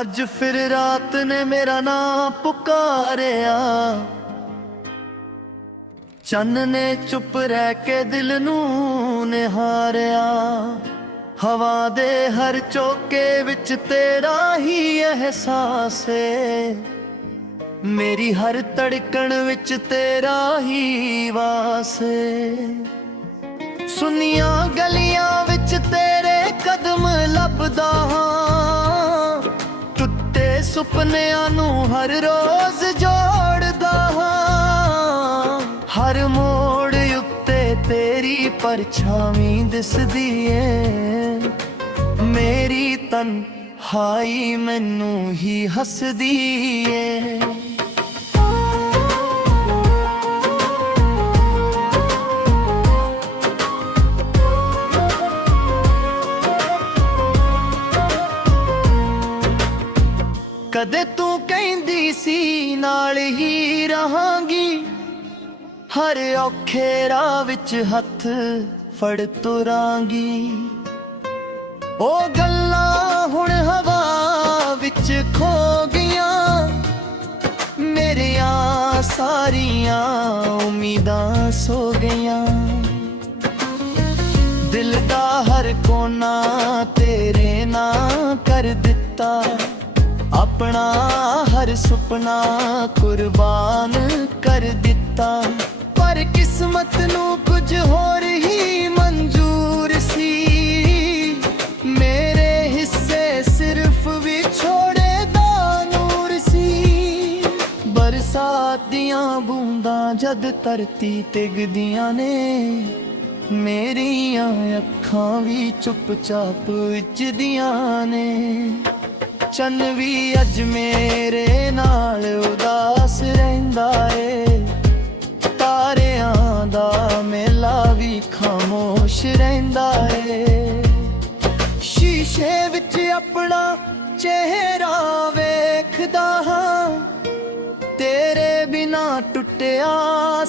अज फिर रात ने मेरा नाम पुकारिया, चन्न ने चुप रह के दिल नू निहारिया। हवा दे हर चौके विच तेरा ही एहसास है, मेरी हर धड़कन विच तेरा ही वास है। सुनिया गलियां विच तेरे कदम लभदा हां, टुटे सुपनियां नू हर रोज जोड़दा हां। हर मोड़ उत्ते तेरी परछावी दिसदी है, मेरी तन्हाई मैनू ही हसदी है। कदे तू कहंदी सी नाल ही रहांगी, हर औखे राह विच हथ फड़ तुरांगी। ओ गल्लां हुण हवा विच खो गईयां, मेरियां सारियां उम्मीदां सो गईयां। दिल दा हर कोना तेरे नां कर दिता, अपना हर सुपना कुर्बान कर दिता। पर किस्मत नू कुछ होर ही मंजूर सी, मेरे हिस्से सिर्फ विछोड़े दा नूर सी। बरसात दियां बूंदां जद धरती टिगदियां ने, मेरियां अखां भी चुपचाप विचदियां ने। चन्न भी अज मेरे नाल उदास रहिंदा ए, तारियां दा मेला भी खामोश रहिंदा ए। शीशे विच अपना चेहरा वेखदा हां, तेरे बिना टुटिया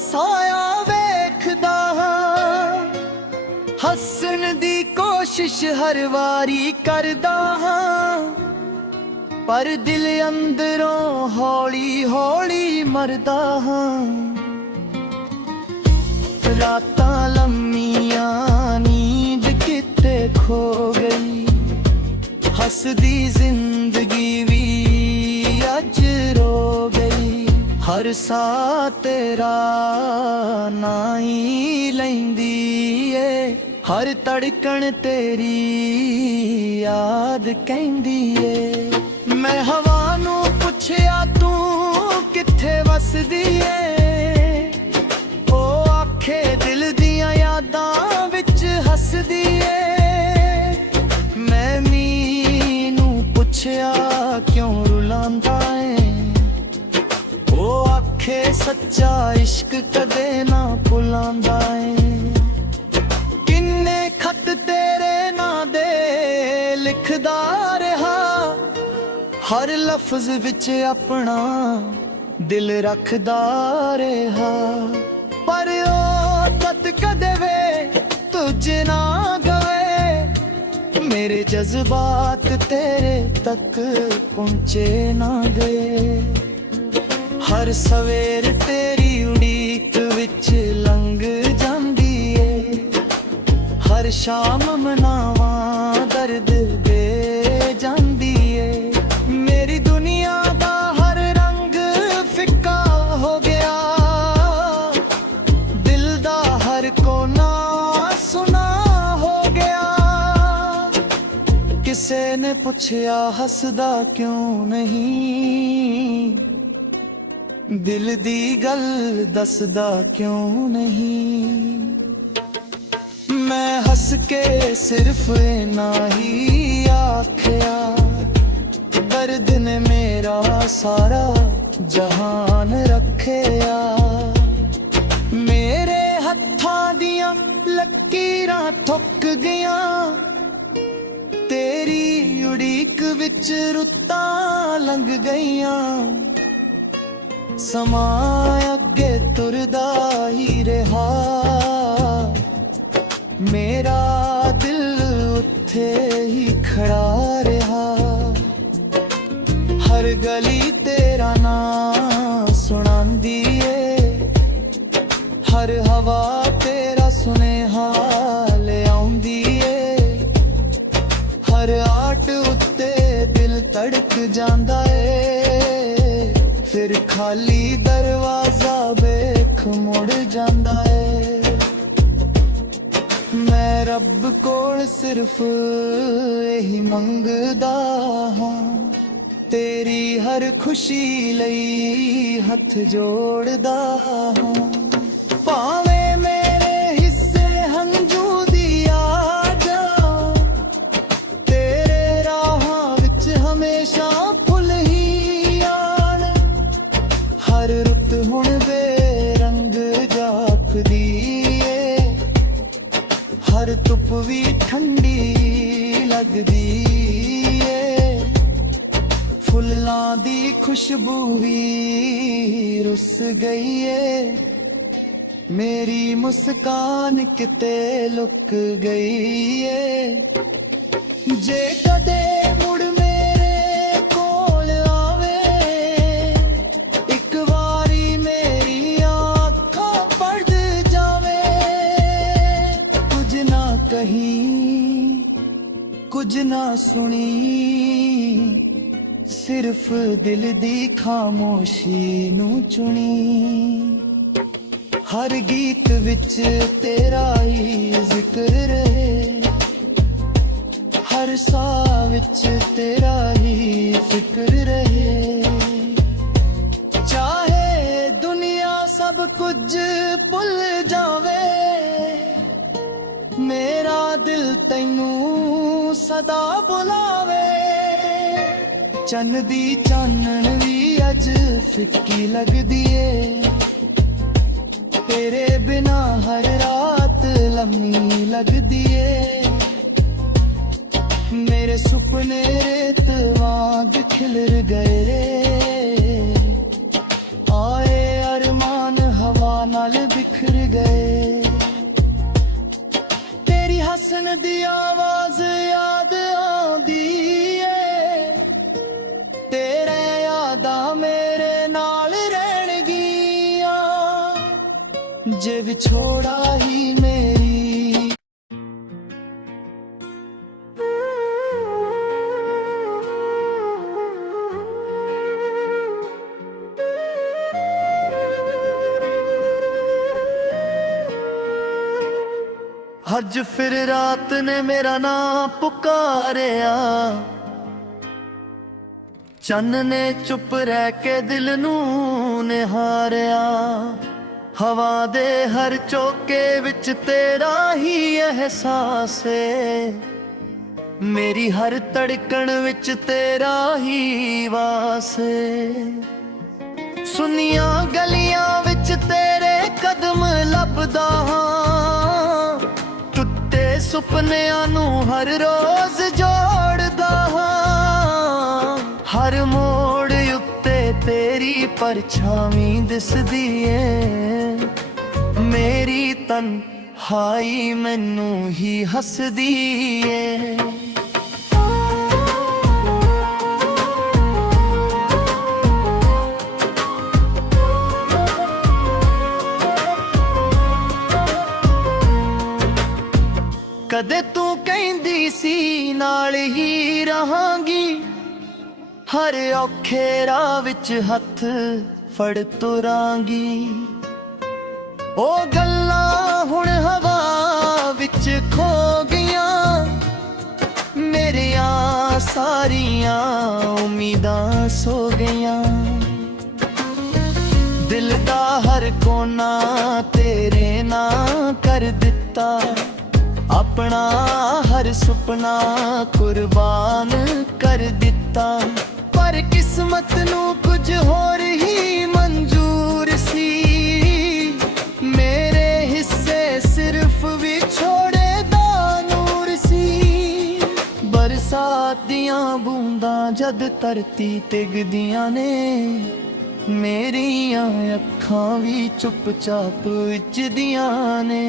साया वेखदा हां। हसन दी कोशिश हर वारी करदा हां, पर दिल अंदरों हौली हौली मरदा हां। रातां लम्मियां नींद किते खो गई, हसदी जिंदगी भी अज रो गई। हर सा तेरा ना ही लैंदी ए, हर धड़कन तेरी याद कहंदी ए। मैं हवा नू पुछया तू किथे वसदी ए, ओ आखे दिल दियां यादां विच हसदी ए। मैं मीं नू पुछया क्यों रुलांदा ए, ओ आखे सच्चा इश्क कदे ना भुलांदा ए। किन्ने खत तेरे नां दे लिखदा रहा, हर लफ्ज विच अपना दिल रखदा रहा। पर ओ तत कदे वे तुझे ना गवे, मेरे जज्बात तेरे तक पहुंचे ना दे। हर सवेर तेरी उड़ीक विच लंघ जांदी ए, हर शाम मनावां दर्द दे जांदी ए। मेरी दुनिया दा हर रंग फिक्का हो गया, दिल दा हर कोना सुना हो गया। किसे ने पुछया हसदा क्यों नहीं, दिल दी गल दसदा क्यों नहीं। मैं हस के सिर्फ इना ही आखिया, दर्द ने मेरा सारा जहान रखिया। मेरे हत्थां दियां लकीरां थुक गईयां, तेरी उड़ीक विच रुत्तां लंघ गईयां। समा अगे तुरदा ही रहा, मेरा दिल उत्थे ही खड़ा रहा। हर गली तेरा नाम सुनांदी ए, हर हवा तेरा सुनेहा ले आउंदी ए, हर आट उत्ते दिल तड़क जांदा ए, फिर खाली दरवाजा वेख मुड़ जांदा ए। मैं रब कोल सिर्फ यही मंगदा हां, तेरी हर खुशी लई हथ जोड़दा हां। भावें मेरे हिस्से हंजू दी आजा, तेरे राहां विच हमेशा फुल ही आण, हर रुत हुण बेरंग जापदी ए, हर धुप भी ठंडी लगदी ए, फुल्लां दी खुशबू भी रुस गई ए, मेरी मुस्कान किते लुक गई ए। जे कदे मुड़ मेरे कोल आवे, एक वारी मेरी आँखां पढ़ जावे, कुछ ना कहीं कुछ ना सुनी, सिर्फ दिल दी खामोशी नू चुनी। हर गीत विच तेरा ही जिक्र रहे, हर साह विच तेरा ही फिक्र रहे, चाहे दुनिया सब कुछ भुल जावे, मेरा दिल तैनू सदा बुलावे। चन्न दी चानन भी अज फिक्की लगदी ए, तेरे बिना हर रात लम्मी लगदी ए, मेरे सुपने रेत वांग खिलर गए, आए अरमान हवा नाल बिखर गए, तेरी हसन दी आवाज याद आंदी ए, तेरे यादां मेरे नाल रहणगियां, जे विछोड़ा ही मेरी। अज फिर रात ने मेरा नाम पुकारिया, चन्न ने चुप रह के दिल नू निहारिया, हवा दे हर चौके विच तेरा ही एहसास है, मेरी हर धड़कन विच तेरा ही वास है, सुनिया गलियां विच तेरे कदम लभदा हां, टुटे सुपनियां नू हर रोज जोड़दा हां, हर मोड़ उत्ते तेरी परछावी दिसदी ए, मेरी तन्हाई मैनू ही हसदी ए। कदे तू कहंदी सी नाल ही रहांगी, हर औखे राह विच हथ फड़ तुरांगी, ओ गल्लां हुण हवा विच खो गईयां, मेरियां सारियां उम्मीदां सो गईयां, दिल दा हर कोना तेरे नां कर दिता, अपना हर सुपना कुर्बान कर दिता, पर किस्मत नू कुछ होर ही मंजूर सी, मेरे हिस्से सिर्फ विछोड़े दा नूर सी, बरसात दियां बूंदां जद धरती तिगदियां ने, मेरियां अखां भी चुपचाप विचदियां ने,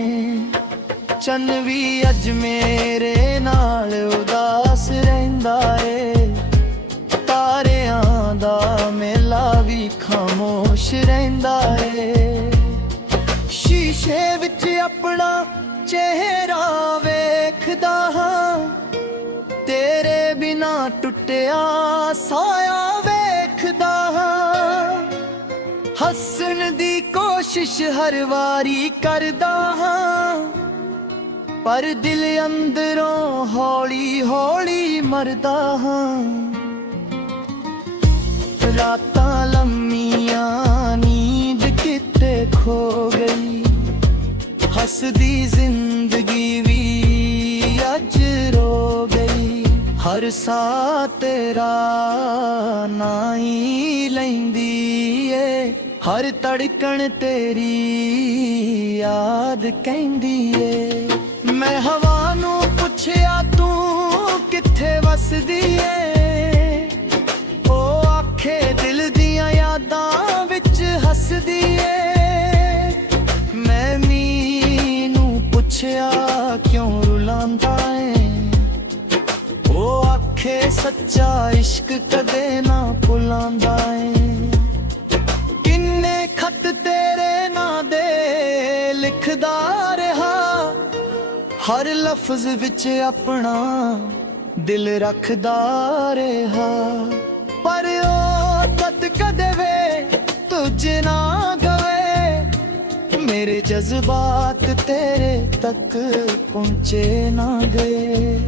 चन्न भी अज मेरे नाल उदास रहिंदा ए, तारियां दा ਖੁਸ਼ ਰਹਿੰਦਾ ਏ। ਸ਼ੀਸ਼ੇ ਵਿੱਚ ਆਪਣਾ ਚਿਹਰਾ ਵੇਖਦਾ ਹਾਂ, ਤੇਰੇ ਬਿਨਾ ਟੁੱਟਿਆ ਸਾਇਆ ਵੇਖਦਾ ਹਾਂ। ਹੱਸਣ ਦੀ ਕੋਸ਼ਿਸ਼ ਹਰ ਵਾਰੀ ਕਰਦਾ ਹਾਂ, ਪਰ ਦਿਲ ਅੰਦਰੋਂ ਹੌਲੀ ਹੌਲੀ ਮਰਦਾ ਹਾਂ। ਰਾਤਾਂ ਲੰਮੀਆਂ ਨੀਂਦ ਕਿਤੇ ਖੋ ਗਈ, ਹੱਸਦੀ ਜ਼ਿੰਦਗੀ ਵੀ ਅੱਜ ਰੋ ਗਈ। ਹਰ ਸਾਹ ਤੇਰਾ ਨਾਂ ਹੀ ਲੈਂਦੀ ਏ, ਹਰ ਧੜਕਣ ਤੇਰੀ ਯਾਦ ਕਹਿੰਦੀ ਏ। ਮੈਂ ਹਵਾ ਨੂੰ ਪੁੱਛਿਆ ਤੂੰ ਕਿੱਥੇ ਵਸਦੀ ਏ, ਉਹ ਆਖੇ ਦਿਲ ਦੀਆਂ ਯਾਦਾਂ ਵਿੱਚ ਹੱਸਦੀ ਏ। ਮੈਂ ਮੀਂਹ ਨੂੰ ਪੁੱਛਿਆ ਕਿਉਂ ਰੁਲਾਂਦਾ ਏ, ਉਹ ਆਖੇ ਸੱਚਾ ਇਸ਼ਕ ਕਦੇ ਨਾ ਭੁਲਾਂਦਾ ਏ। ਕਿੰਨੇ ਖਤ ਤੇਰੇ ਨਾਂ ਦੇ ਲਿਖਦਾ ਰਿਹਾ, ਹਰ ਲਫ਼ਜ਼ ਵਿੱਚ ਆਪਣਾ ਦਿਲ ਰੱਖਦਾ ਰਿਹਾ। ਪਰ ਉਹ ਤਦ ਕਦੇ ਵੇ ਤੁਝ ਨਾ ਗਵੇ, ਮੇਰੇ ਜਜ਼ਬਾਤ ਤੇਰੇ ਤੱਕ ਪਹੁੰਚੇ ਨਾ ਗਏ।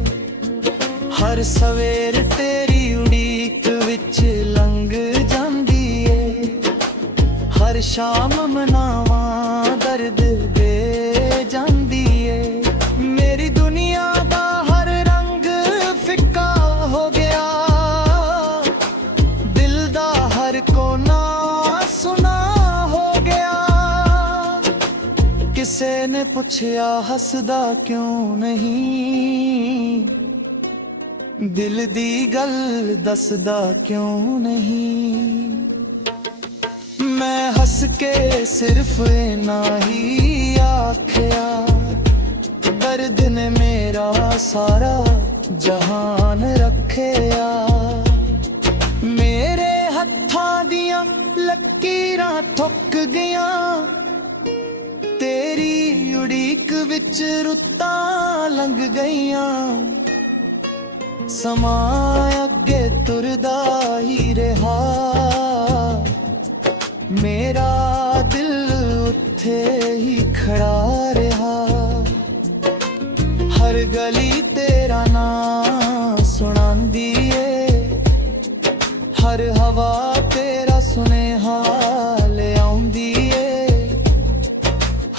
ਹਰ ਸਵੇਰ ਤੇਰੀ ਉਡੀਕ ਵਿੱਚ ਲੰਘ ਜਾਂਦੀ ਏ, ਹਰ ਸ਼ਾਮ ਮਨਾਵਾਂ ਦਰਦ ਦੇ ਜਾਂਦੀ ਏ। ਮੇਰੀ ਦੁਨੀਆ ਦਾ ਹਰ ਰੰਗ ਫਿੱਕਾ ਹੋ ਗਿਆ, ਦਿਲ ਦਾ ਹਰ ਕੋਨਾ ਸੁਨਾ ਹੋ ਗਿਆ। ਕਿਸੇ ਨੇ ਪੁੱਛਿਆ ਹੱਸਦਾ ਕਿਉਂ ਨਹੀਂ, ਦਿਲ ਦੀ ਗੱਲ ਦੱਸਦਾ ਕਿਉਂ ਨਹੀਂ। ਮੈਂ ਹੱਸ ਕੇ ਸਿਰਫ ਇਨਾ ਹੀ ਆਖਿਆ, ਦਰਦ ਨੇ ਮੇਰਾ ਸਾਰਾ ਜਹਾਨ ਰੱਖਿਆ। ਮੇਰੇ ਹੱਥਾਂ ਦੀਆਂ ਲਕੀਰਾਂ ਥੁੱਕ ਗਈਆਂ, ਤੇਰੀ ਉਡੀਕ ਵਿੱਚ ਰੁੱਤਾਂ ਲੰਘ ਗਈਆਂ। ਸਮਾਂ ਅੱਗੇ ਤੁਰਦਾ ਹੀ ਰਿਹਾ, ਮੇਰਾ ਦਿਲ ਉੱਥੇ ਹੀ ਖੜਾ ਰਿਹਾ। ਹਰ ਗਲੀ ਤੇਰਾ ਨਾਂ ਸੁਣਾਂਦੀ ਏ, ਹਰ ਹਵਾ ਤੇਰਾ ਸੁਨੇਹਾ ਲਿਆਉਂਦੀ ਏ।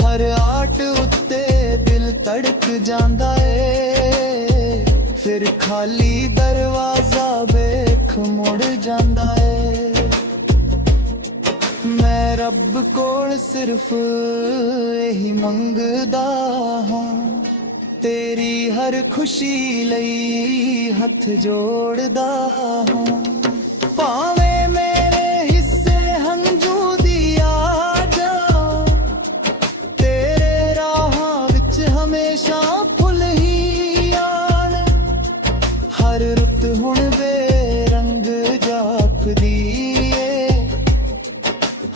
ਹਰ ਆਟ ਉੱਤੇ ਦਿਲ ਧੜਕ ਜਾਂਦਾ ਏ, ਫਿਰ ਖਾਲੀ ਦਰਵਾਜ਼ਾ ਵੇਖ ਮੁੜ ਜਾਂਦਾ ਏ। ਮੈਂ ਰੱਬ ਕੋਲ ਸਿਰਫ ਇਹੀ ਮੰਗਦਾ ਹਾਂ, ਤੇਰੀ ਹਰ ਖੁਸ਼ੀ ਲਈ ਹੱਥ ਜੋੜਦਾ ਹਾਂ। ਭਾਵੇਂ ਮੇਰੇ ਹਿੱਸੇ ਹੰਝੂ ਦੀ ਆ ਜਾ, ਤੇਰੇ ਰਾਹਾਂ ਵਿੱਚ ਹਮੇਸ਼ਾ ਫੁੱਲ ਹੀ ਆਣ। ਹਰ ਰੁੱਤ ਹੁਣ ਬੇਰੰਗ ਜਾਪਦੀ ਏ,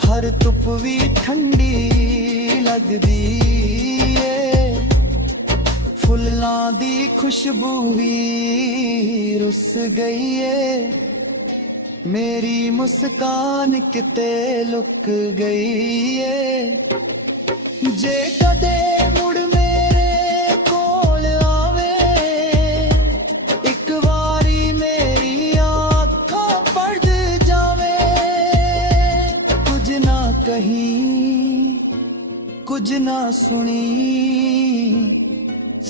ਹਰ ਧੁੱਪ ਵੀ ਠੰਡੀ ਲੱਗਦੀ ਏ। ਫੁੱਲਾਂ ਦੀ ਖੁਸ਼ਬੂ ਵੀ ਰੁੱਸ ਗਈ ਏ, ਮੇਰੀ ਮੁਸਕਾਨ ਕਿਤੇ ਲੁਕ ਗਈ ਏ। ਜੇ ਕਦੇ ਮੁੜ ਮੇਰੇ ਕੋਲ ਆਵੇ, ਇੱਕ ਵਾਰੀ ਮੇਰੀ ਅੱਖਾਂ ਪੜ੍ਹ ਜਾਵੇ। ਕੁਝ ਨਾ ਕਹੀਂ, ਕੁਝ ਨਾ ਸੁਣੀ,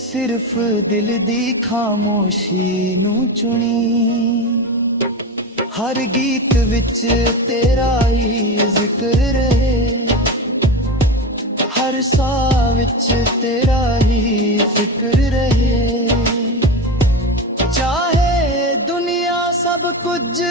ਸਿਰਫ ਦਿਲ ਦੀ ਖਾਮੋਸ਼ੀ ਨੂੰ ਚੁਣੀ। ਹਰ ਗੀਤ ਵਿੱਚ ਤੇਰਾ ਹੀ ਜ਼ਿਕਰ ਰਹੇ, ਹਰ ਸਾਹ ਵਿੱਚ ਤੇਰਾ ਹੀ ਫਿਕਰ ਰਹੇ। ਚਾਹੇ ਦੁਨੀਆ ਸਭ ਕੁਝ